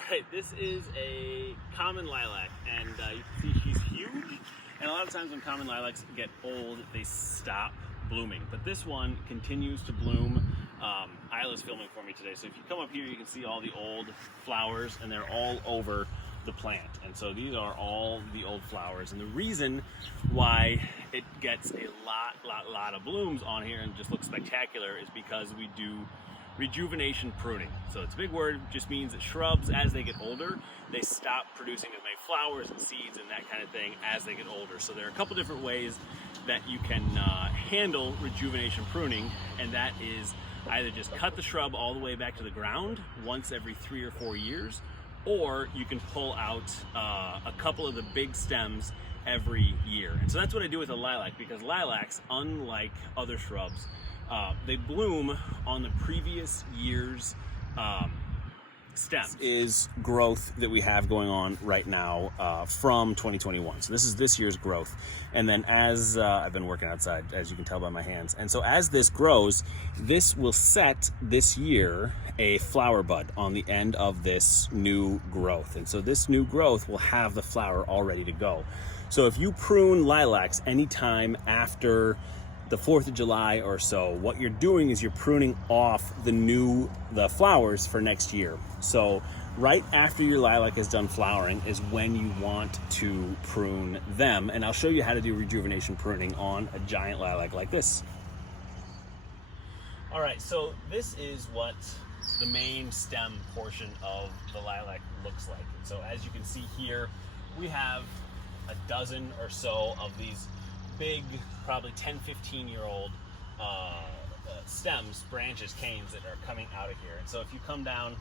All right, this is a common lilac, and you can see she's huge. And a lot of times when common lilacs get old, they stop blooming. But this one continues to bloom. Isla's filming for me today, so if you come up here, you can see all the old flowers, and they're all over the plant. And so these are all the old flowers. And the reason why it gets a lot of blooms on here and just looks spectacular is because we do rejuvenation pruning. So it's a big word, just means that shrubs, as they get older, they stop producing as many flowers and seeds and that kind of thing as they get older. So there are a couple different ways that you can handle rejuvenation pruning, and that is either just cut the shrub all the way back to the ground once every 3 or 4 years, or you can pull out a couple of the big stems every year. And so that's what I do with a lilac, because lilacs, unlike other shrubs, they bloom on the previous year's stems. This is growth that we have going on right now from 2021. So this is this year's growth. And then as I've been working outside, as you can tell by my hands. And so as this grows, this will set this year a flower bud on the end of this new growth. And so this new growth will have the flower all ready to go. So if you prune lilacs anytime after the 4th of July or so, what you're doing is you're pruning off the flowers for next year. So right after your lilac is done flowering is when you want to prune them. And I'll show you how to do rejuvenation pruning on a giant lilac like this. All right, so this is what the main stem portion of the lilac looks like. And so as you can see here, we have a dozen or so of these big, probably 10-15-year-old stems, branches, canes that are coming out of here. And so if you come down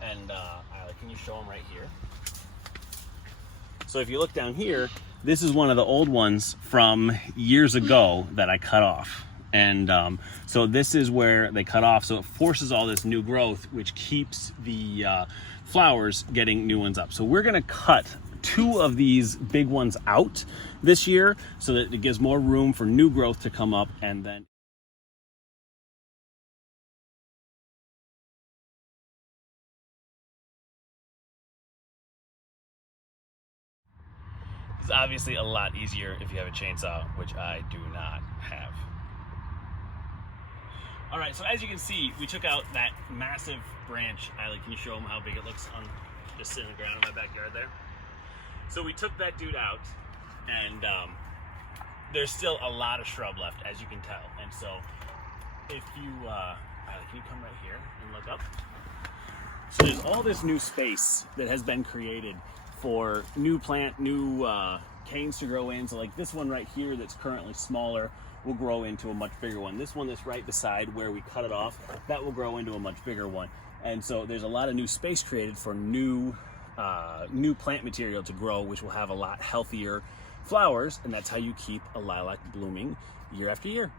and Isla, can you show them right here? So if you look down here, this is one of the old ones from years ago that I cut off. And so this is where they cut off, so it forces all this new growth, which keeps the flowers getting new ones up. So we're gonna cut 2 of these big ones out this year so that it gives more room for new growth to come up. And then it's obviously a lot easier if you have a chainsaw, which I do not have. All right, so as you can see, we took out that massive branch. Isla, can you show them how big it looks on just sitting on the ground in my backyard there? So we took that dude out, and there's still a lot of shrub left, as you can tell. And so if you, Isla, can you come right here and look up? So there's all this new space that has been created for new plant, new canes to grow in. So like this one right here that's currently smaller will grow into a much bigger one. This one that's right beside where we cut it off, that will grow into a much bigger one. And so there's a lot of new space created for new plant material to grow, which will have a lot healthier flowers, and that's how you keep a lilac blooming year after year.